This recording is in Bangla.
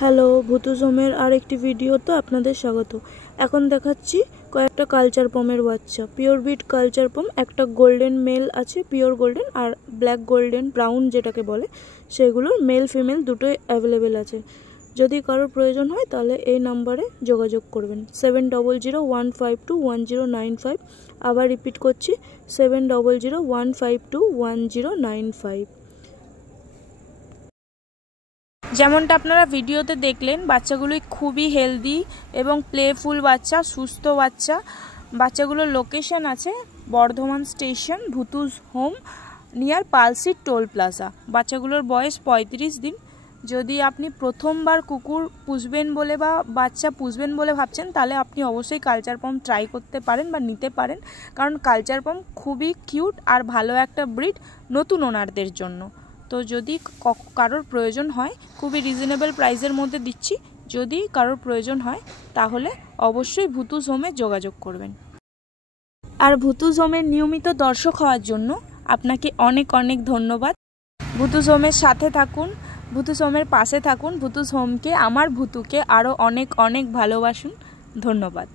হ্যালো, ভূতুজমের আর একটি ভিডিওতে আপনাদের স্বাগত। এখন দেখাচ্ছি কয়েকটা কালচার পমের বাচ্চা। পিওর বিট কালচার পম, একটা গোল্ডেন মেল আছে, পিওর গোল্ডেন, আর ব্ল্যাক গোল্ডেন ব্রাউন যেটাকে বলে, সেগুলোর মেল ফিমেল দুটোই অ্যাভেলেবেল আছে। যদি কারোর প্রয়োজন হয় তাহলে এই নাম্বারে যোগাযোগ করবেন, 7001521095। আবার রিপিট করছি, 7001521095। যেমনটা আপনারা ভিডিওতে দেখলেন, বাচ্চাগুলোই খুবই হেলদি এবং প্লেফুল বাচ্চা, সুস্থ বাচ্চা। বাচ্চাগুলোর লোকেশন আছে বর্ধমান স্টেশন, ভূতুজ home, near Palsit toll plaza. বাচ্চাগুলোর বয়স 35 দিন। যদি আপনি প্রথমবার কুকুর পুষবেন বলে বা বাচ্চা পুষবেন বলে ভাবছেন, তাহলে আপনি অবশ্যই কালচার পম ট্রাই করতে পারেন বা নিতে পারেন, কারণ কালচার পম খুবই কিউট আর ভালো একটা ব্রিড নতুন ওনারদের জন্য। তো যদি কারোর প্রয়োজন হয়, খুবই রিজনেবল প্রাইসের মধ্যে দিচ্ছি, যদি কারোর প্রয়োজন হয় তাহলে অবশ্যই ভূতুজ হোমে যোগাযোগ করবেন। আর ভূতুজ হোমের নিয়মিত দর্শক হওয়ার জন্য আপনাকে অনেক অনেক ধন্যবাদ। ভূতুজ হোমের সাথে থাকুন, ভূতুজ হোমের পাশে থাকুন। ভূতুজ হোমকে, আমার ভূতুকে আরও অনেক অনেক ভালোবাসুন। ধন্যবাদ।